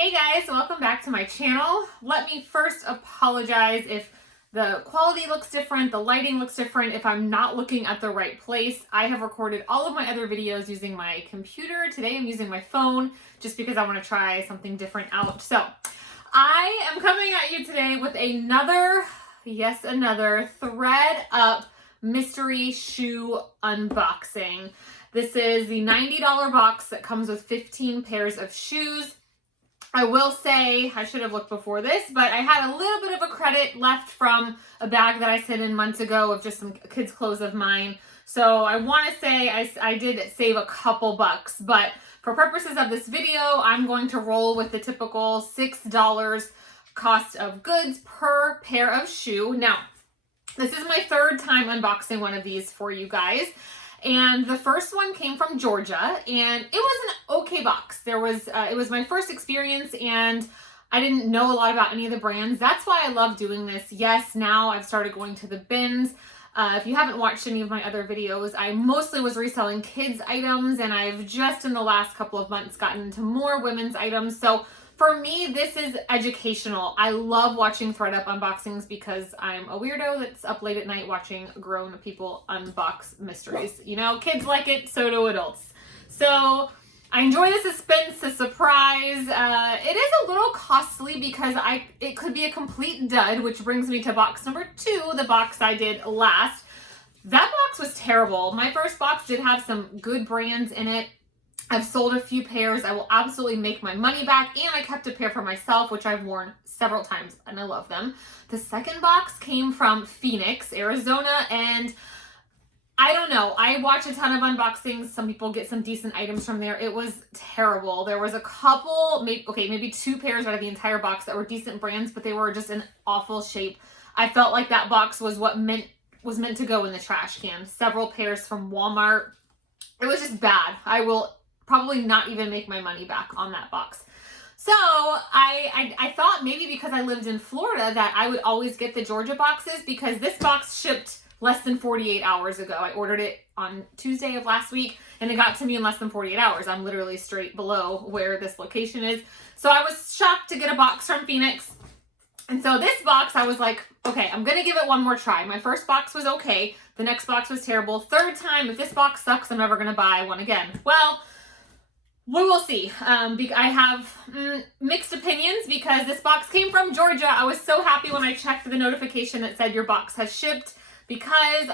Hey guys, welcome back to my channel. Let me first apologize if the quality looks different, the lighting looks different, if I'm not looking at the right place. I have recorded all of my other videos using my computer. Today I'm using my phone just because I want to try something different out. So I am coming at you today with another ThredUp mystery shoe unboxing. This is the $90 box that comes with 15 pairs of shoes. I will say, I should have looked before this, but I had a little bit of a credit left from a bag that I sent in months ago of just some kids' clothes of mine. So I want to say I did save a couple bucks, but for purposes of this video, I'm going to roll with the typical $6 cost of goods per pair of shoe. Now, this is my third time unboxing one of these for you guys. And the first one came from Georgia, and it was an okay box. It was my first experience, and I didn't know a lot about any of the brands. That's why I love doing this. Yes, now I've started going to the bins. If you haven't watched any of my other videos, I mostly was reselling kids' items, and I've just in the last couple of months gotten into more women's items. So for me, this is educational. I love watching ThredUp unboxings because I'm a weirdo that's up late at night watching grown people unbox mysteries. You know, kids like it, so do adults. So I enjoy the suspense, the surprise. It is a little costly because it could be a complete dud, which brings me to box number 2, the box I did last. That box was terrible. My first box did have some good brands in it. I've sold a few pairs. I will absolutely make my money back, and I kept a pair for myself, which I've worn several times, and I love them. The second box came from Phoenix, Arizona, and I don't know. I watch a ton of unboxings. Some people get some decent items from there. It was terrible. There was a couple, maybe 2 pairs out of the entire box that were decent brands, but they were just in awful shape. I felt like that box was meant to go in the trash can. Several pairs from Walmart. It was just bad. I will probably not even make my money back on that box. So I thought maybe because I lived in Florida that I would always get the Georgia boxes, because this box shipped less than 48 hours ago. I ordered it on Tuesday of last week, and it got to me in less than 48 hours. I'm literally straight below where this location is. So I was shocked to get a box from Phoenix. And so this box, I was like, okay, I'm going to give it one more try. My first box was okay. The next box was terrible. Third time, if this box sucks, I'm never going to buy one again. Well, we will see. I have mixed opinions because this box came from Georgia. I was so happy when I checked the notification that said your box has shipped, because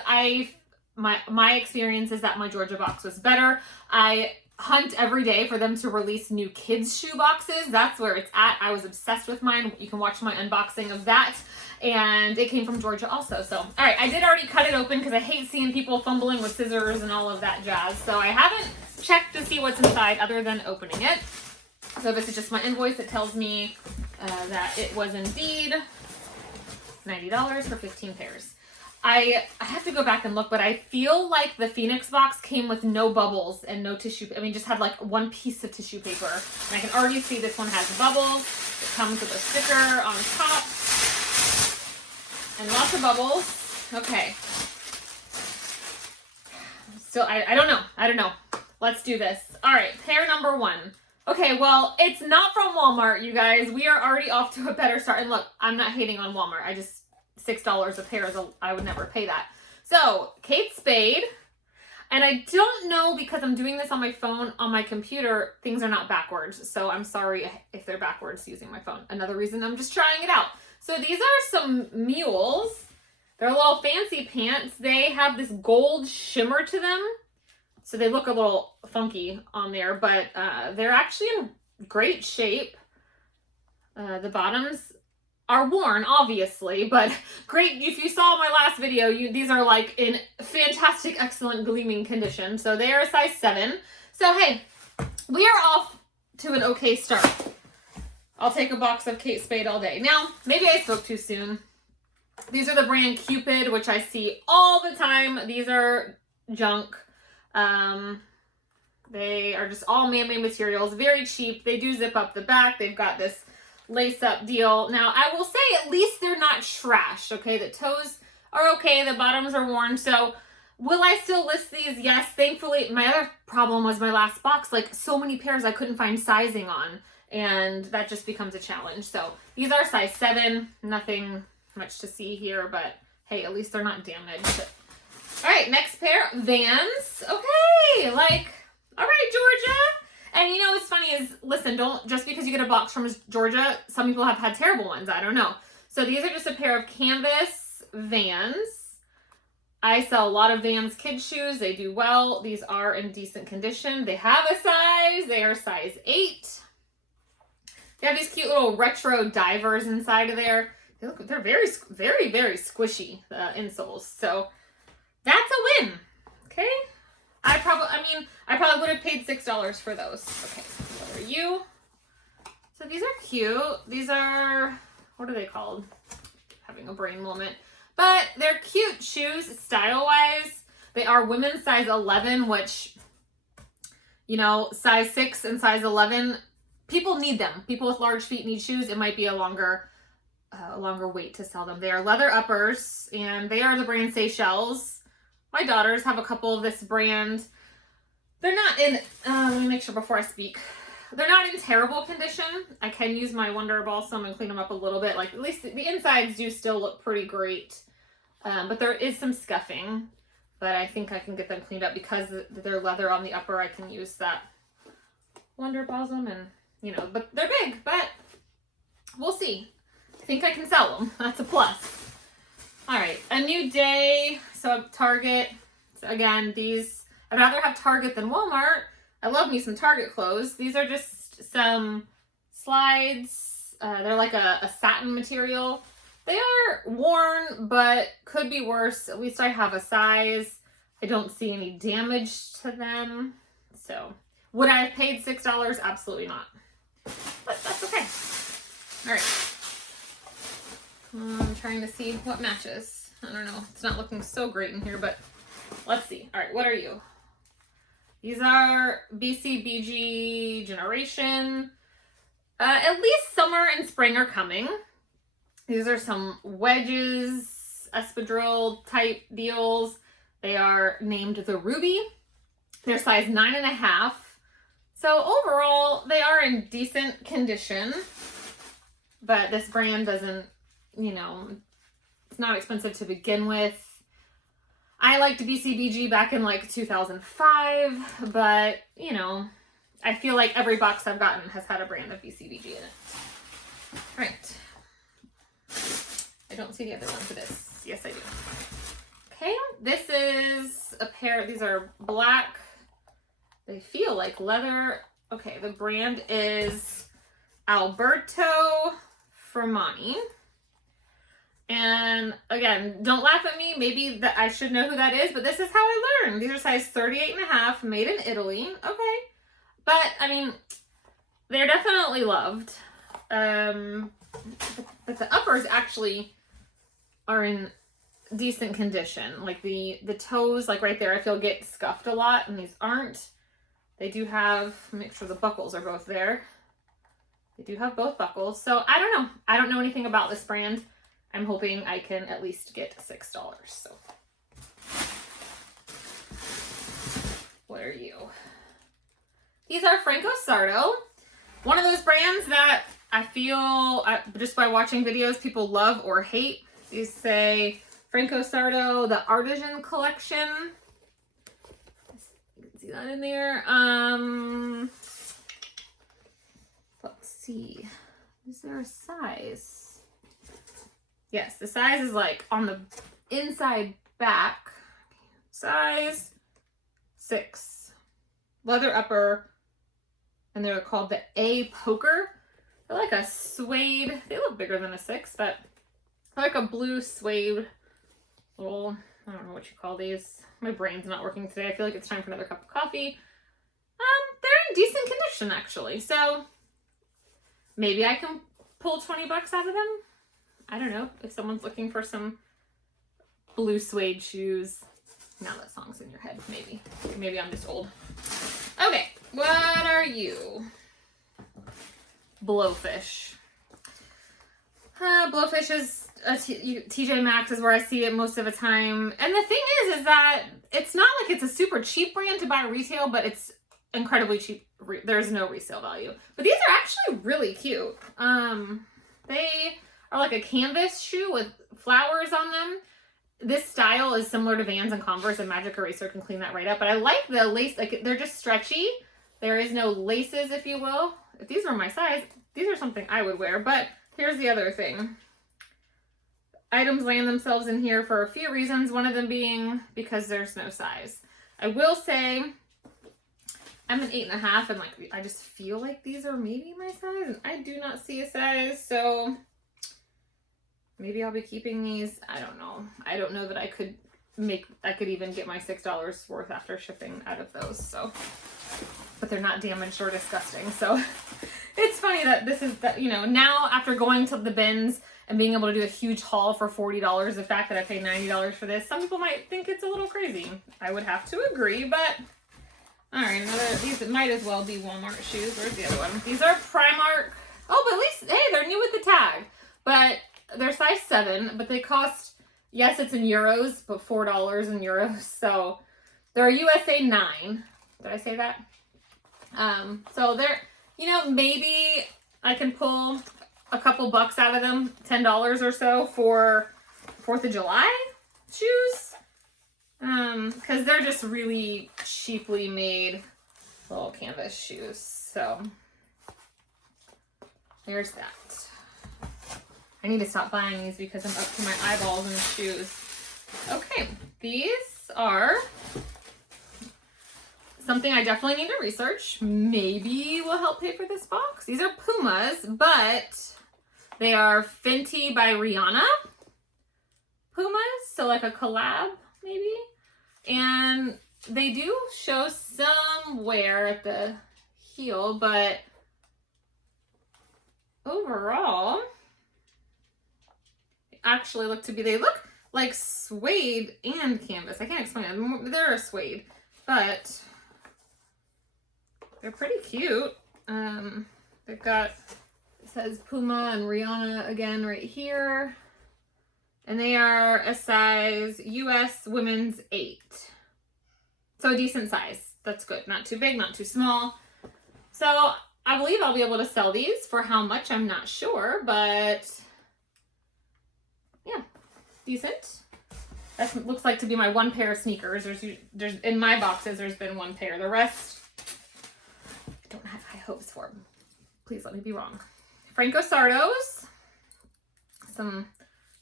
my experience is that my Georgia box was better. I hunt every day for them to release new kids shoe boxes. That's where it's at. I was obsessed with mine. You can watch my unboxing of that. And it came from Georgia also. So, all right, I did already cut it open because I hate seeing people fumbling with scissors and all of that jazz. So I haven't checked to see what's inside other than opening it. So this is just my invoice. It tells me that it was indeed $90 for 15 pairs. I have to go back and look, but I feel like the Phoenix box came with no bubbles and no tissue. I mean, just had like one piece of tissue paper. And I can already see this one has bubbles. It comes with a sticker on top. And lots of bubbles. Okay. Still, I don't know. I don't know. Let's do this. All right, pair number 1. Okay, well, it's not from Walmart, you guys. We are already off to a better start. And look, I'm not hating on Walmart. I just, $6 a pair, I would never pay that. So, Kate Spade. And I don't know, because I'm doing this on my phone, on my computer, things are not backwards. So I'm sorry if they're backwards using my phone. Another reason I'm just trying it out. So these are some mules. They're little fancy pants. They have this gold shimmer to them. So they look a little funky on there, but they're actually in great shape. The bottoms are worn, obviously, but great. If you saw my last video, these are like in fantastic, excellent, gleaming condition. So they are a size 7. So hey, we are off to an okay start. I'll take a box of Kate Spade all day. Now, maybe I spoke too soon. These are the brand Cupid, which I see all the time. These are junk. They are just all man-made materials, very cheap. They do zip up the back. They've got this lace-up deal. Now, I will say at least they're not trash, okay? The toes are okay. The bottoms are worn. So will I still list these? Yes. Thankfully, my other problem was my last box. Like, so many pairs I couldn't find sizing on. and that just becomes a challenge. So these are size 7, nothing much to see here, but hey, at least they're not damaged. All right, next pair, Vans. Okay, like, all right, Georgia. And you know what's funny is, listen, don't, just because you get a box from Georgia, some people have had terrible ones, I don't know. So these are just a pair of canvas Vans. I sell a lot of Vans kids shoes. They do well. These are in decent condition. They have a size. They are size 8. They have these cute little retro divers inside of there. They're very, very, very squishy, insoles. So that's a win. Okay. I probably would have paid $6 for those. Okay. What are you? So these are cute. These are, what are they called? Having a brain moment. But they're cute shoes, style-wise. They are women's size 11, which, you know, size 6 and size 11, people need them. People with large feet need shoes. It might be a longer wait to sell them. They are leather uppers, and they are the brand Seychelles. My daughters have a couple of this brand. They're not in, let me make sure before I speak. They're not in terrible condition. I can use my Wonder Balsam and clean them up a little bit. Like, at least the insides do still look pretty great. But there is some scuffing. But I think I can get them cleaned up because they're leather on the upper. I can use that Wonder Balsam and, you know, but they're big. But we'll see. I think I can sell them. That's a plus. All right. A new day. So Target. So again, these, I'd rather have Target than Walmart. I love me some Target clothes. These are just some slides. They're like a satin material. They are worn, but could be worse. At least I have a size. I don't see any damage to them. So would I have paid $6? Absolutely not. But that's okay. All right. I'm trying to see what matches. I don't know. It's not looking so great in here, but let's see. All right. What are you? These are BCBG Generation. At least summer and spring are coming. These are some wedges, espadrille type deals. They are named the Ruby. They're size 9.5. So overall, they are in decent condition. But this brand doesn't, you know, it's not expensive to begin with. I liked BCBG back in like 2005, but, you know, I feel like every box I've gotten has had a brand of BCBG in it. All right. I don't see the other one for this. Yes, I do. Okay, this is a pair. These are black. They feel like leather. Okay, the brand is Alberto Fermani. And again, don't laugh at me. Maybe that I should know who that is, but this is how I learned. These are size 38.5, made in Italy. Okay. But, I mean, they're definitely loved. But the uppers actually are in decent condition. Like the toes, like right there, I feel get scuffed a lot, and these aren't. They do have, make sure the buckles are both there. They do have both buckles. So I don't know. I don't know anything about this brand. I'm hoping I can at least get $6. So what are you? These are Franco Sarto. One of those brands that I feel, just by watching videos, people love or hate. These say Franco Sarto, the Artisan Collection. You can see that in there. Let's see. Is there a size? Yes, the size is like on the inside back. Size 6. Leather upper. And they're called the A Poker. They're like a suede. They look bigger than a 6, but they're like a blue suede little, I don't know what you call these. My brain's not working today. I feel like it's time for another cup of coffee. They're in decent condition, actually. So maybe I can pull 20 bucks out of them. I don't know, if someone's looking for some blue suede shoes. Now that song's in your head, maybe. Maybe I'm just old. Okay, what are you? Blowfish. Blowfish is, TJ Maxx is where I see it most of the time. And the thing is that it's not like it's a super cheap brand to buy retail, but it's incredibly cheap. There's no resale value. But these are actually really cute. They are like a canvas shoe with flowers on them. This style is similar to Vans and Converse, and Magic Eraser can clean that right up. But I like the lace, like they're just stretchy. There is no laces, if you will. If these were my size, these are something I would wear. But here's the other thing. Items land themselves in here for a few reasons. One of them being because there's no size. I will say I'm an 8.5, and like I just feel like these are maybe my size, and I do not see a size. So maybe I'll be keeping these. I don't know. I don't know that I could even get my $6 worth after shipping out of those. So, but they're not damaged or disgusting. So it's funny that this is that, you know, now after going to the bins and being able to do a huge haul for $40, the fact that I paid $90 for this, some people might think it's a little crazy. I would have to agree, but all right, these might as well be Walmart shoes. Where's the other one? These are Primark. Oh, but at least, hey, they're new with the tag. But they're size 7, but they cost, yes, it's in euros, but $4 in euros. So they're a USA 9. Did I say that? So they're, you know, maybe I can pull a couple bucks out of them, $10 or so for 4th of July shoes. Because they're just really cheaply made little canvas shoes. So there's that. I need to stop buying these because I'm up to my eyeballs in shoes. Okay, these are something I definitely need to research. Maybe will help pay for this box. These are Pumas, but they are Fenty by Rihanna Pumas, so like a collab maybe. And they do show some wear at the heel, but overall, actually they look like suede and canvas. I can't explain it. They're a suede, but they're pretty cute. They've got, it says Puma and Rihanna again right here. And they are a size US women's 8. So a decent size. That's good. Not too big, not too small. So I believe I'll be able to sell these. For how much, I'm not sure, but yeah, decent. That looks like to be my one pair of sneakers. There's in my boxes, there's been one pair. The rest, I don't have high hopes for. Please let me be wrong. Franco Sardos. Some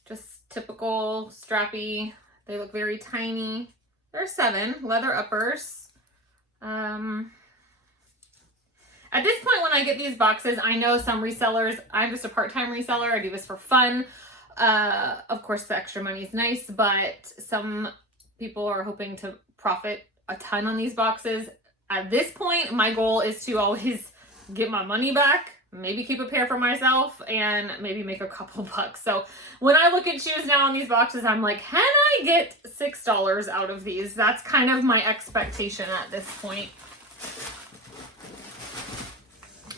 just typical strappy. They look very tiny. They're 7 leather uppers. At this point, when I get these boxes, I know some resellers, I'm just a part-time reseller. I do this for fun. Of course, the extra money is nice, but some people are hoping to profit a ton on these boxes. At this point, my goal is to always get my money back, maybe keep a pair for myself, and maybe make a couple bucks. So when I look at shoes now on these boxes, I'm like, can I get $6 out of these? That's kind of my expectation at this point.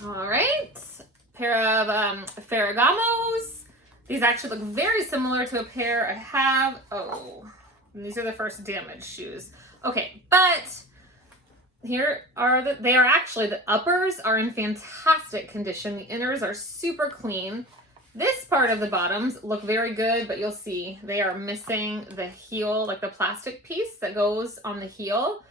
All right, pair of Ferragamos. These actually look very similar to a pair I have. Oh, and these are the first damaged shoes. Okay, but here are they are actually, the uppers are in fantastic condition. The inners are super clean. This part of the bottoms look very good, but you'll see they are missing the heel, like the plastic piece that goes on the heel.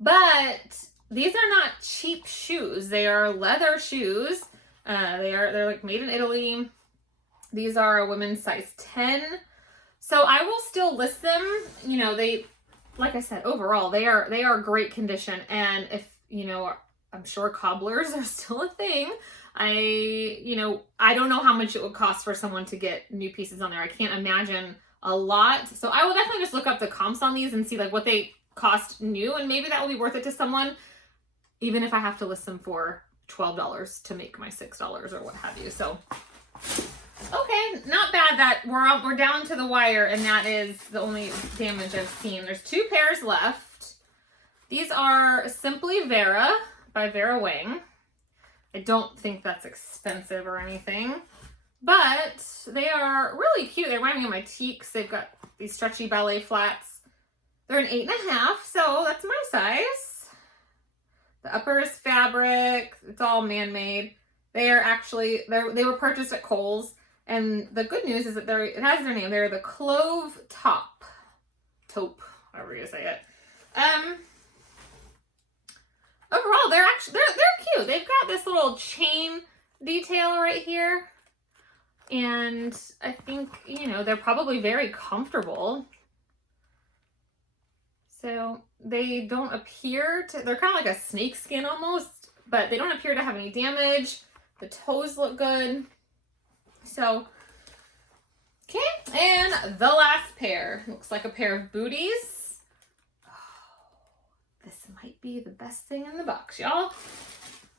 But these are not cheap shoes. They are leather shoes. They're like made in Italy. These are a women's size 10. So I will still list them. You know, they, like I said, overall, they are great condition. And if, you know, I'm sure cobblers are still a thing. I don't know how much it would cost for someone to get new pieces on there. I can't imagine a lot. So I will definitely just look up the comps on these and see like what they cost new. And maybe that will be worth it to someone, even if I have to list them for $12 to make my $6 or what have you. So, okay, not bad that we're down to the wire, and that is the only damage I've seen. There's 2 pairs left. These are Simply Vera by Vera Wang. I don't think that's expensive or anything, but they are really cute. They remind me of my Teaks. They've got these stretchy ballet flats. They're an 8.5, so that's my size. The upper is fabric. It's all man-made. They are actually, they were purchased at Kohl's. And the good news is that it has their name. They're the Clove Taupe, however you say it. Overall, they're cute. They've got this little chain detail right here. And I think, you know, they're probably very comfortable. So they don't appear to, they're kind of like a snake skin almost, but they don't appear to have any damage. The toes look good. So, okay. And the last pair looks like a pair of booties. Oh, this might be the best thing in the box, y'all.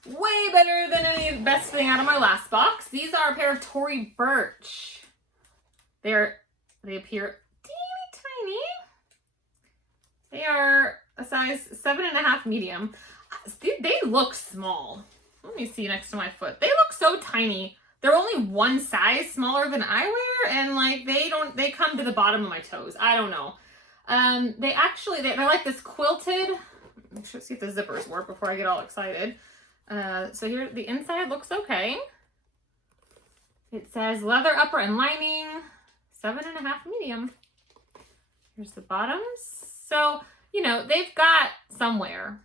Way better than any best thing out of my last box. These are a pair of Tory Burch. They appear teeny tiny. They are a size 7.5 medium. They look small. Let me see next to my foot. They look so tiny. They're only one size smaller than I wear, and like they come to the bottom of my toes. I don't know. They're like this quilted. I should see if the zippers work before I get all excited. So here, the inside looks okay. It says leather upper and lining, 7.5 medium. Here's the bottoms. So, you know, they've got somewhere.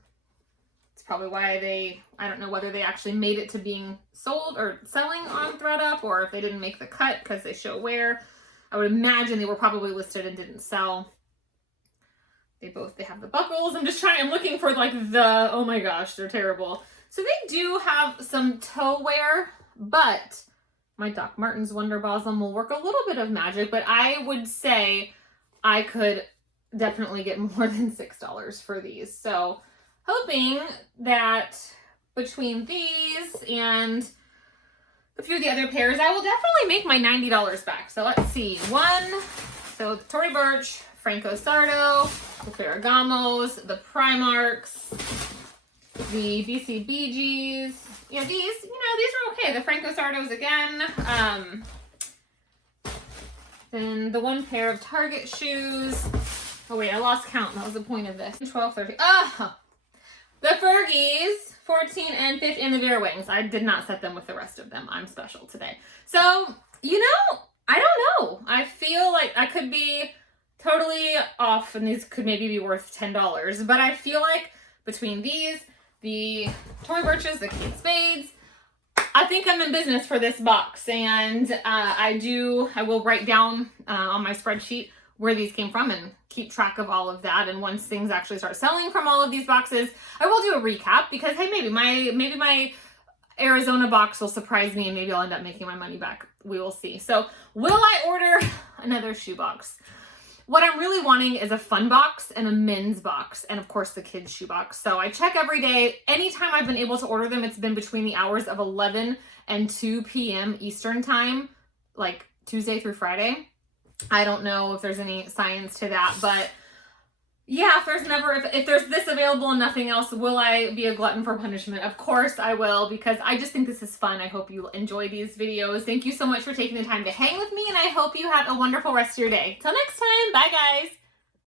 It's probably why I don't know whether they actually made it to being sold or selling on ThredUp, or if they didn't make the cut because they show wear. I would imagine they were probably listed and didn't sell. They have the buckles. I'm looking for like oh my gosh, they're terrible. So they do have some toe wear, but my Doc Martens Wonder Bosom will work a little bit of magic, but I would say I could definitely get more than $6 for these. So hoping that between these and a few of the other pairs, I will definitely make my $90 back. So let's see. So the Tory Burch, Franco Sardo, the Ferragamos, the Primarks, the BCBGs. Yeah, these are okay. The Franco Sardos again. Then the one pair of Target shoes. Oh wait, I lost count. That was the point of this. 12, 13. The Fergies, 14 and 15, and the Vera Wings. I did not set them with the rest of them. I'm special today. So, you know, I don't know. I feel like I could be totally off, and these could maybe be worth $10. But I feel like between these, the Tory Burches, the Kate Spades, I think I'm in business for this box. And I will write down on my spreadsheet where these came from and keep track of all of that. And once things actually start selling from all of these boxes, I will do a recap because, hey, maybe my Arizona box will surprise me and maybe I'll end up making my money back. We will see. So will I order another shoe box? What I'm really wanting is a fun box and a men's box, and of course the kids shoe box. So I check every day. Anytime I've been able to order them, it's been between the hours of 11 and 2 p.m. Eastern time, like Tuesday through Friday. I don't know if there's any science to that, but yeah, if there's this available and nothing else, will I be a glutton for punishment? Of course I will, because I just think this is fun. I hope you enjoy these videos. Thank you so much for taking the time to hang with me, and I hope you have a wonderful rest of your day. Till next time, bye guys.